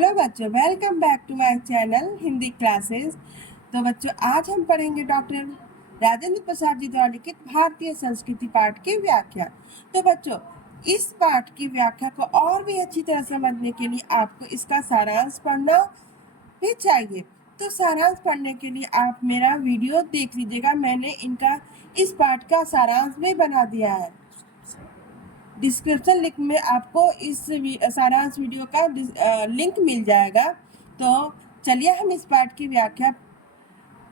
Hello बच्चों, welcome back to my channel Hindi classes. तो बच्चों, आज हम पढ़ेंगे डॉक्टर राजेंद्र प्रसाद जी द्वारा लिखित भारतीय संस्कृति पाठ की व्याख्या। तो बच्चों, इस पाठ की व्याख्या को और भी अच्छी तरह समझने के लिए आपको इसका सारांश पढ़ना भी चाहिए। तो सारांश पढ़ने के लिए आप मेरा वीडियो देख लीजिएगा। मैंने इनका इस पाठ का सारांश भी बना दिया है। डिस्क्रिप्शन लिंक में आपको इस सारांश वीडियो का लिंक मिल जाएगा। तो चलिए हम इस पाठ की व्याख्या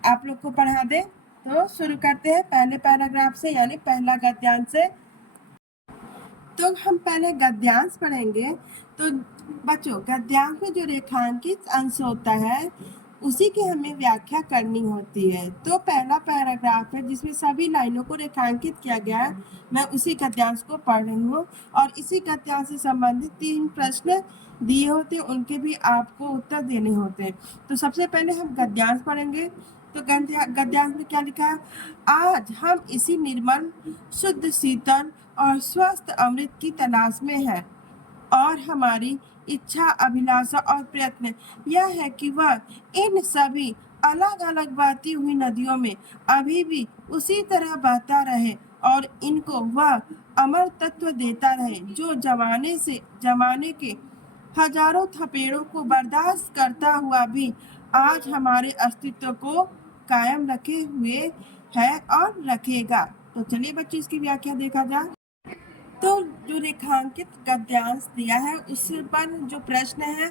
आप लोग को पढ़ा दें। तो शुरू करते हैं पहले पैराग्राफ से, यानी पहला गद्यांश से। तो हम पहले गद्यांश पढ़ेंगे। तो बच्चों, गद्यांश में जो रेखांकित अंश होता है उसी की हमें व्याख्या करनी होती है। तो पहला पैराग्राफ है जिसमें सभी लाइनों को रेखांकित किया गया है, मैं उसी गद्यांश को पढ़ रही हूँ। और इसी गद्यांश से संबंधित 3 प्रश्न दिए होते हैं, उनके भी आपको उत्तर देने होते हैं। तो सबसे पहले हम गद्यांश पढ़ेंगे। तो गद्यांश में क्या लिखा है? आज हम इसी निर्मल, शुद्ध, शीतल और स्वस्थ अमृत की तलाश में है, और हमारी इच्छा, अभिलाषा और प्रयत्न यह है कि वह इन सभी अलग अलग बहती हुई नदियों में अभी भी उसी तरह बहता रहे, और इनको वह अमर तत्व देता रहे जो जमाने से जमाने के हजारों थपेड़ों को बर्दाश्त करता हुआ भी आज हमारे अस्तित्व को कायम रखे हुए है और रखेगा। तो चलिए बच्चों, इसकी व्याख्या देखा जाए। तो जो रेखांकित गद्यांश दिया है उस पर जो प्रश्न है,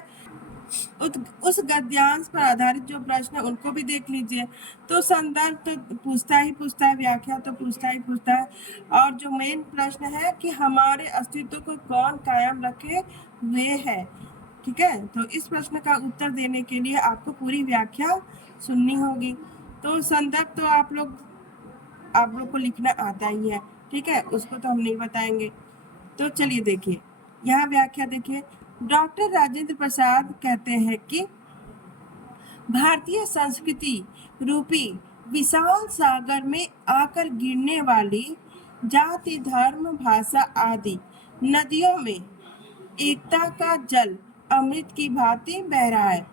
उस गद्यांश पर आधारित जो प्रश्न है उनको भी देख लीजिए। तो संदर्भ तो पूछता है, व्याख्या तो पूछता है, और जो मेन प्रश्न है कि हमारे अस्तित्व को कौन कायम रखे हुए है। ठीक है, तो इस प्रश्न का उत्तर देने के लिए आपको पूरी व्याख्या सुननी होगी। तो संदर्भ तो आप लोग को लिखना आता ही है, ठीक है, उसको तो हम नहीं बताएंगे। तो चलिए देखिए, यहाँ व्याख्या देखिए। डॉक्टर राजेंद्र प्रसाद कहते हैं कि भारतीय संस्कृति रूपी विशाल सागर में आकर गिरने वाली जाति, धर्म, भाषा आदि नदियों में एकता का जल अमृत की भांति बह रहा है।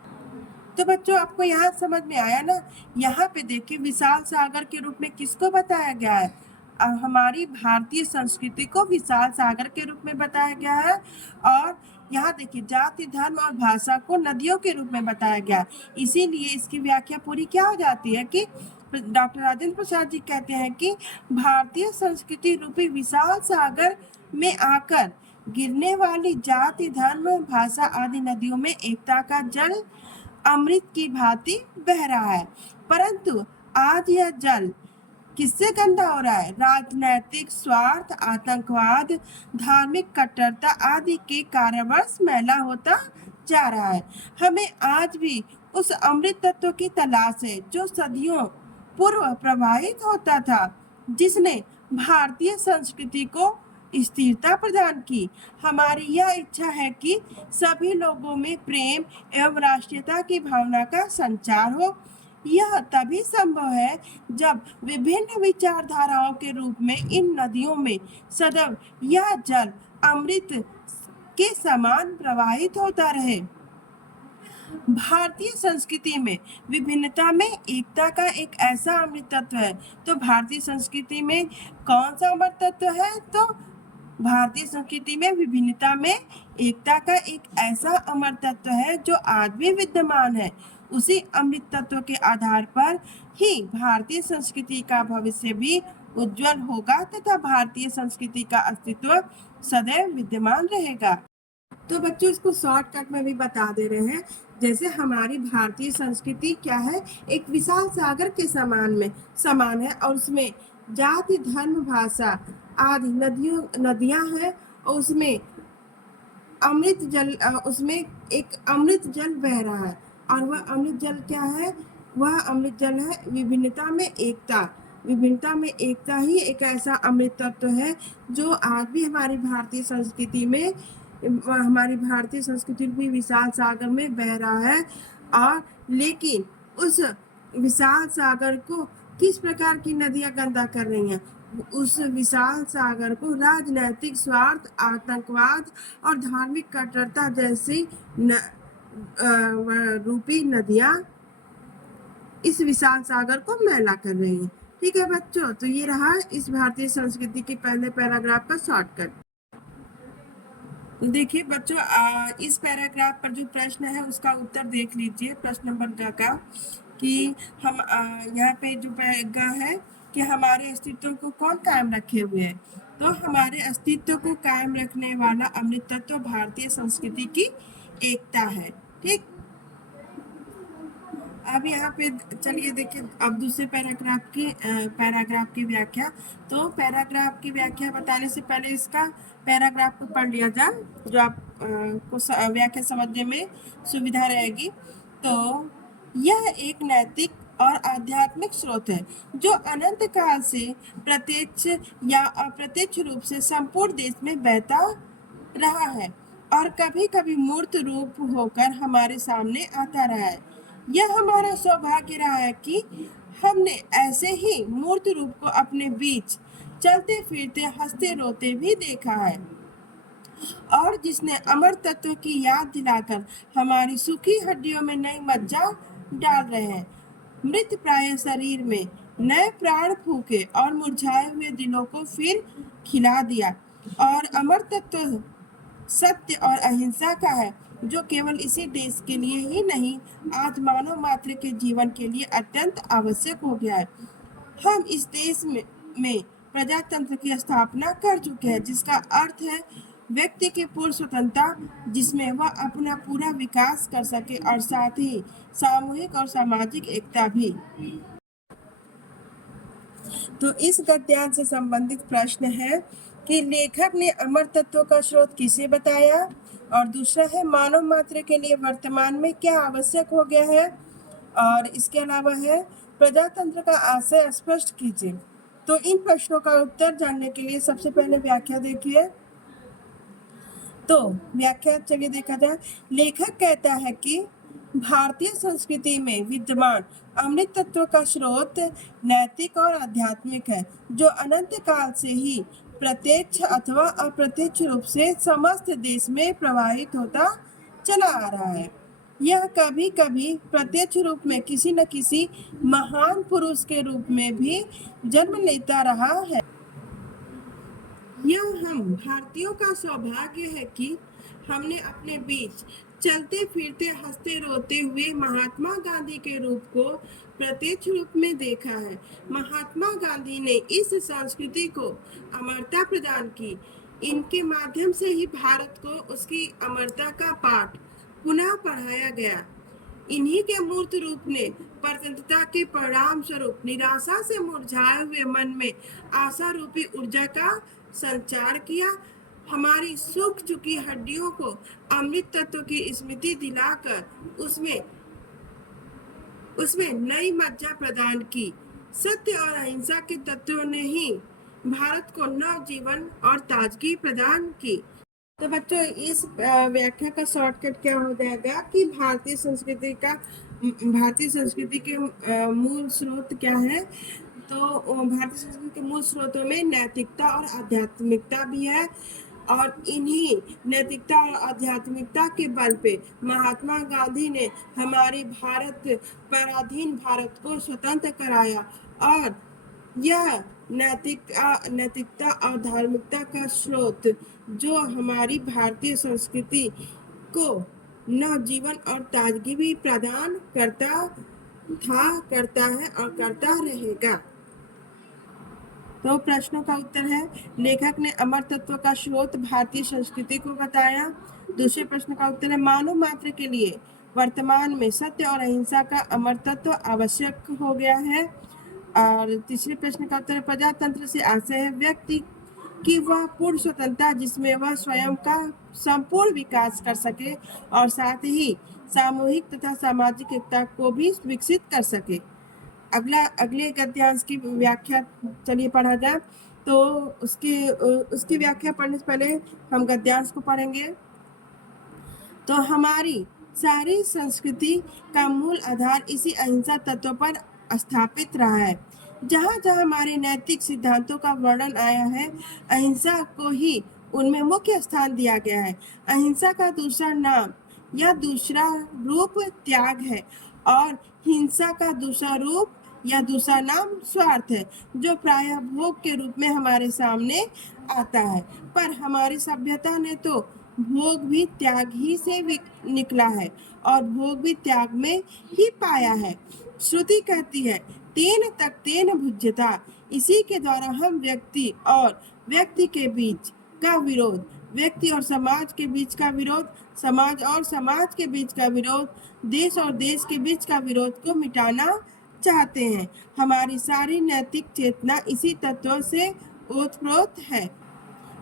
तो बच्चों, आपको यहाँ समझ में आया ना? यहाँ पे देखिए, विशाल सागर के रूप में किसको बताया गया है? हमारी भारतीय संस्कृति को विशाल सागर के रूप में बताया गया है। और यहाँ देखिए, जाति, धर्म और भाषा को नदियों के रूप में बताया गया है। इसीलिए इसकी व्याख्या पूरी क्या हो जाती है कि डॉक्टर राजेंद्र प्रसाद जी कहते हैं कि भारतीय संस्कृति रूपी विशाल सागर में आकर गिरने वाली जाति, धर्म, भाषा आदि नदियों में एकता का जल अमृत की भांति बह रहा है। परंतु आज यह जल किससे गंदा हो रहा है? राजनैतिक स्वार्थ, आतंकवाद, धार्मिक कट्टरता आदि के कारणवश मैला होता जा रहा है। हमें आज भी उस अमृत तत्व की तलाश है जो सदियों पूर्व प्रवाहित होता था, जिसने भारतीय संस्कृति को स्थिरता प्रदान की। हमारी यह इच्छा है कि सभी लोगों में प्रेम एवं राष्ट्रीयता की भावना का संचार हो। यह तभी संभव है जब विभिन्न विचारधाराओं के रूप में इन नदियों में सदैव यह जल अमृत के समान प्रवाहित होता रहे। भारतीय संस्कृति में विभिन्नता में एकता का एक ऐसा अमृत तत्व है। तो भारतीय संस्कृति में कौन सा अमृत तत्व है? तो भारतीय संस्कृति में विभिन्नता में एकता का एक ऐसा अमर तत्व है जो आज भी विद्यमान है। उसी अमृत तत्व के आधार पर ही भारतीय संस्कृति का भविष्य भी उज्जवल होगा तथा भारतीय संस्कृति का अस्तित्व सदैव विद्यमान रहेगा। तो बच्चों, इसको शॉर्टकट में भी बता दे रहे हैं। जैसे हमारी भारतीय संस्कृति क्या है? एक विशाल सागर के समान है, और उसमें जाति, धर्म, भाषा आदि नदियां हैं, और उसमें अमृत जल उसमें एक अमृत जल बह रहा है। और वह अमृत जल क्या है? वह अमृत जल है विभिन्नता में एकता। विभिन्नता में एकता ही एक ऐसा अमृत तत्व है जो आज भी हमारी भारतीय संस्कृति भी विशाल सागर में बह रहा है। और लेकिन उस विशाल सागर को किस प्रकार की नदियां गंदा कर रही हैं? उस विशाल सागर को राजनैतिक स्वार्थ, आतंकवाद और धार्मिक कट्टरता जैसी रूपी नदियां इस विशाल सागर को मैला कर रही हैं। ठीक है बच्चों, तो ये रहा इस भारतीय संस्कृति के पहले पैराग्राफ का शॉर्टकट। तो देखिए बच्चों, इस पैराग्राफ पर जो प्रश्न है उसका उत्तर देख लीजिए। प्रश्न नंबर का कि हम यहाँ पे जो पैरा है कि हमारे अस्तित्व को कौन कायम रखे हुए है, तो हमारे अस्तित्व को कायम रखने वाला अमृत तत्व भारतीय संस्कृति की एकता है। ठीक, अब यहाँ पे चलिए देखिए अब दूसरे पैराग्राफ की व्याख्या। तो पैराग्राफ की व्याख्या बताने से पहले इसका पैराग्राफ को पढ़ लिया जाए, जो आप को व्याख्या समझने में सुविधा रहेगी। तो यह एक नैतिक और आध्यात्मिक स्रोत है जो अनंत काल से प्रत्यक्ष या अप्रत्यक्ष रूप से संपूर्ण देश में बहता रहा है और कभी कभी मूर्त रूप होकर हमारे सामने आता रहा है। यह हमारा सौभाग्य रहा है कि हमने ऐसे ही मूर्त रूप को अपने बीच चलते फिरते हंसते रोते भी देखा है, और जिसने अमर तत्व की याद दिलाकर हमारी सूखी हड्डियों में नई मज्जा डाल रहे हैं, मृत प्राय शरीर में नए प्राण फूके और मुरझाए हुए दिलों को फिर खिला दिया। और अमर तत्व सत्य और अहिंसा का है, जो केवल इसी देश के लिए ही नहीं आज मानव मात्र के जीवन के लिए अत्यंत आवश्यक हो गया है। हम इस देश में प्रजातंत्र की स्थापना कर चुके हैं, जिसका अर्थ है व्यक्ति की पूर्ण स्वतंत्रता, जिसमें वह अपना पूरा विकास कर सके और साथ ही सामूहिक और सामाजिक एकता भी। तो इस गद्यांश से संबंधित प्रश्न है कि लेखक ने अमर तत्व का स्रोत किसे बताया, और दूसरा है मानव मात्र के लिए वर्तमान में क्या आवश्यक हो गया है, और इसके अलावा है प्रजातंत्र का आशय स्पष्ट कीजिए। तो इन प्रश्नों का उत्तर जानने के लिए सबसे पहले व्याख्या देखिए। तो व्याख्या चलिए देखा जाए। लेखक कहता है कि भारतीय संस्कृति में विद्यमान अमृत तत्व का स्रोत नैतिक और आध्यात्मिक है, जो अनंत काल से ही प्रत्यक्ष अथवा अप्रत्यक्ष रूप से समस्त देश में प्रवाहित होता चला आ रहा है। यह कभी कभी प्रत्यक्ष रूप में किसी न किसी महान पुरुष के रूप में भी जन्म लेता रहा है। यह हम भारतीयों का सौभाग्य है कि हमने अपने बीच चलते फिरते हंसते रोते हुए महात्मा गांधी के रूप को प्रत्यक्ष रूप में देखा है। महात्मा गांधी ने इस संस्कृति को अमरता प्रदान की। इनके माध्यम से ही भारत को उसकी अमरता का पाठ पुनः पढ़ाया गया। इन्हीं के मूर्त रूप ने परतंत्रता के परिणाम स्वरूप निराशा से मुरझाए हुए मन में आशा रूपी ऊर्जा का संचार किया, हमारी सूख चुकी हड्डियों को अमृत तत्व की स्मृति दिलाकर उसमें नई मज्जा प्रदान की। सत्य और अहिंसा के तत्वों ने ही भारत को नव जीवन और ताजगी प्रदान की। तो बच्चों, इस व्याख्या का शॉर्टकट क्या हो जाएगा कि भारतीय संस्कृति के मूल स्रोत क्या है। तो भारतीय संस्कृति के मूल स्रोतों में नैतिकता और आध्यात्मिकता भी है, और इन्हीं नैतिकता और आध्यात्मिकता के बल पे महात्मा गांधी ने हमारे पराधीन भारत को स्वतंत्र कराया, और यह नैतिकता और धार्मिकता का स्रोत जो हमारी भारतीय संस्कृति को नवजीवन और ताजगी भी प्रदान करता था, करता है और करता रहेगा। तो प्रश्नों का उत्तर है, लेखक ने अमर तत्व का स्रोत भारतीय संस्कृति को बताया। दूसरे प्रश्न का उत्तर है, मानव मात्र के लिए वर्तमान में सत्य और अहिंसा का अमर तत्व आवश्यक हो गया है। और तीसरे प्रश्न का उत्तर है, प्रजातंत्र से आशय है व्यक्ति की वह पूर्ण स्वतंत्रता, जिसमें वह स्वयं का संपूर्ण विकास कर सके और साथ ही सामूहिक तथा सामाजिक एकता को भी विकसित कर सके। अगले गद्यांश की व्याख्या चलिए पढ़ा जाए। तो उसकी व्याख्या पढ़ने से पहले हम गद्यांश को पढ़ेंगे। तो हमारी सारी संस्कृति का मूल आधार इसी अहिंसा तत्व पर स्थापित रहा है। जहाँ जहाँ हमारे नैतिक सिद्धांतों का वर्णन आया है, अहिंसा को ही उनमें मुख्य स्थान दिया गया है। अहिंसा का दूसरा नाम यह दूसरा रूप त्याग है और हिंसा का दूसरा रूप या दूसरा नाम स्वार्थ है, जो प्रायः भोग के रूप में हमारे सामने आता है। पर हमारी सभ्यता ने तो भोग भी त्याग ही से निकला है और भोग भी त्याग में ही पाया है। श्रुति कहती है, तेन तक तेन भुज्यता। इसी के द्वारा हम व्यक्ति और व्यक्ति के बीच का विरोध, व्यक्ति और समाज के बीच का विरोध, समाज और समाज के बीच का विरोध, देश और देश के बीच का विरोध को मिटाना चाहते हैं। हमारी सारी नैतिक चेतना इसी तत्व से ओतप्रोत है।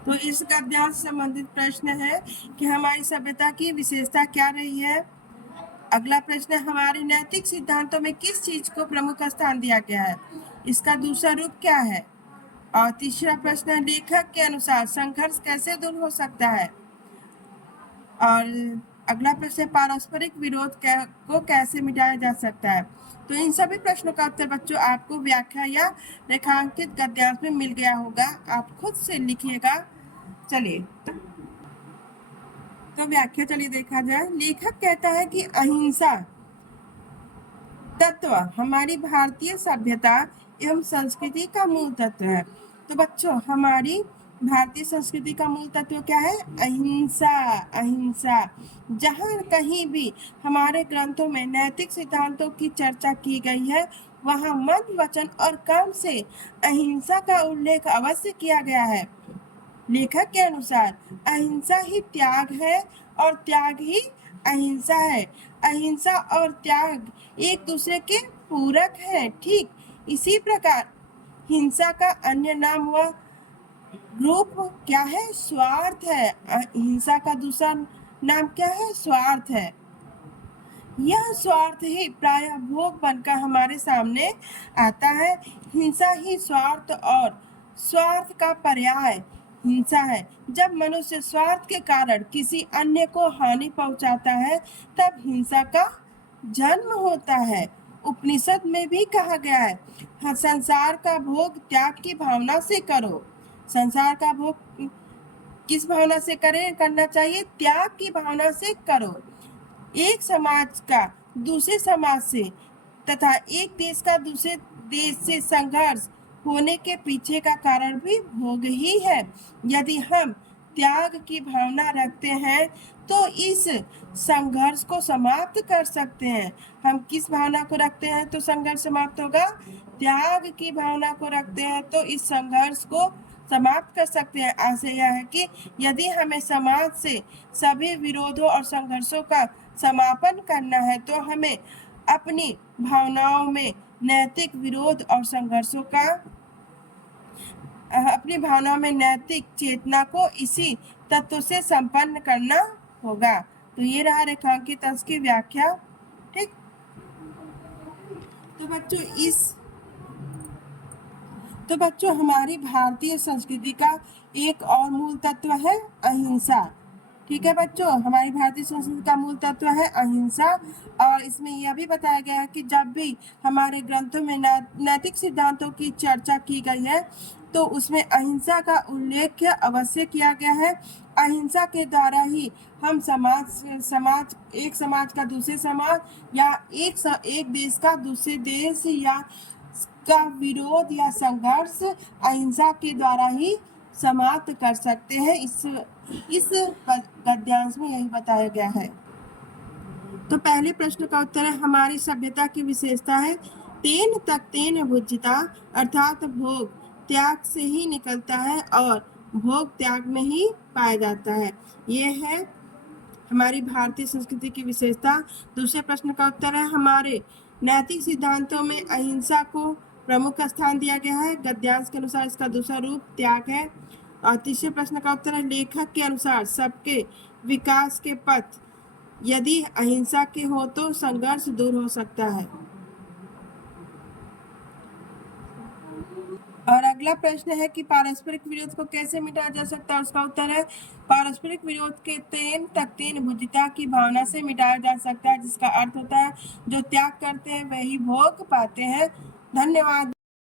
तो इस गद्यांश से संबंधित प्रश्न है कि हमारी सभ्यता की विशेषता क्या रही है। अगला प्रश्न है, हमारे नैतिक सिद्धांतों में किस चीज को प्रमुख स्थान दिया गया है, इसका दूसरा रूप क्या है। और तीसरा प्रश्न है, लेखक के अनुसार संघर्ष कैसे दूर हो सकता है। और अगला प्रश्न है, पारस्परिक विरोध को कैसे मिटाया जा सकता है। तो इन सभी प्रश्नों का उत्तर बच्चों आपको व्याख्या या रेखांकित गद्यांश में मिल गया होगा, आप खुद से लिखिएगा। चलिए तो व्याख्या चलिए देखा जाए। लेखक कहता है कि अहिंसा तत्व हमारी भारतीय सभ्यता एवं संस्कृति का मूल तत्व है। तो बच्चों हमारी भारतीय संस्कृति का मूल तत्व क्या है, अहिंसा। अहिंसा जहाँ कहीं भी हमारे ग्रंथों में नैतिक सिद्धांतों की चर्चा की गई है, वहाँ मन, वचन और कर्म से अहिंसा का उल्लेख अवश्य किया गया है। लेखक के अनुसार अहिंसा ही त्याग है और त्याग ही अहिंसा है। अहिंसा और त्याग एक दूसरे के पूरक हैं। ठीक इसी प्रकार हिंसा का अन्य नाम व रूप क्या है, स्वार्थ है। हिंसा का दूसरा नाम क्या है, स्वार्थ है। यह स्वार्थ ही प्रायः भोग बनकर हमारे सामने आता है। हिंसा ही स्वार्थ और स्वार्थ का पर्याय हिंसा है। जब मनुष्य स्वार्थ के कारण किसी अन्य को हानि पहुंचाता है, तब हिंसा का जन्म होता है। उपनिषद में भी कहा गया है, संसार का भोग त्याग की भावना से करो। संसार का भोग किस भावना से करना चाहिए, त्याग की भावना से करो। एक समाज का दूसरे समाज से तथा एक देश का दूसरे देश से संघर्ष होने के पीछे का कारण भी भोग ही है। यदि हम त्याग की भावना रखते हैं तो इस संघर्ष को समाप्त कर सकते हैं। हम किस भावना को रखते हैं तो संघर्ष समाप्त होगा, त्याग की भावना को रखते हैं तो इस संघर्ष को समाप्त कर सकते हैं। आशय यह है कि यदि हमें समाज से सभी विरोधों और संघर्षों का समापन करना है तो हमें अपनी भावनाओं में नैतिक विरोध और संघर्षों का, अपनी भावनाओं में नैतिक चेतना को इसी तत्व से संपन्न करना होगा। तो ये रहा रेखांकित अंश की व्याख्या। ठीक, तो बच्चों हमारी भारतीय संस्कृति का एक और मूल तत्व है अहिंसा। ठीक है बच्चों, हमारी भारतीय संस्कृति का मूल तत्व है अहिंसा। और इसमें यह भी बताया गया है कि जब भी हमारे ग्रंथों में नैतिक सिद्धांतों की चर्चा की गई है तो उसमें अहिंसा का उल्लेख अवश्य किया गया है। अहिंसा के द्वारा ही हम एक समाज का दूसरे समाज या एक देश का दूसरे देश या का विरोध या संघर्ष अहिंसा के द्वारा ही समाप्त कर सकते हैं। इस गद्यांश में यही बताया गया है। तो पहले प्रश्न का उत्तर है, हमारी सभ्यता की विशेषता है तेन तक तेन भुज्यता, अर्थात भोग त्याग से ही निकलता है और भोग त्याग में ही पाया जाता है। ये है हमारी भारतीय संस्कृति की विशेषता। दूसरे प्रश्न का उत्तर है, हमारे नैतिक सिद्धांतों में अहिंसा को प्रमुख स्थान दिया गया है। गद्यांश के अनुसार इसका दूसरा रूप त्याग है। और तीसरे प्रश्न का उत्तर है, लेखक के अनुसार सबके विकास के पथ यदि अहिंसा के हो तो संघर्ष दूर हो सकता है। और अगला प्रश्न है कि पारस्परिक विरोध को कैसे मिटाया जा सकता है। उसका उत्तर है, पारस्परिक विरोध के तेन तक तेन भुज्यता की भावना से मिटाया जा सकता है, जिसका अर्थ होता है जो त्याग करते हैं वही भोग पाते हैं। धन्यवाद।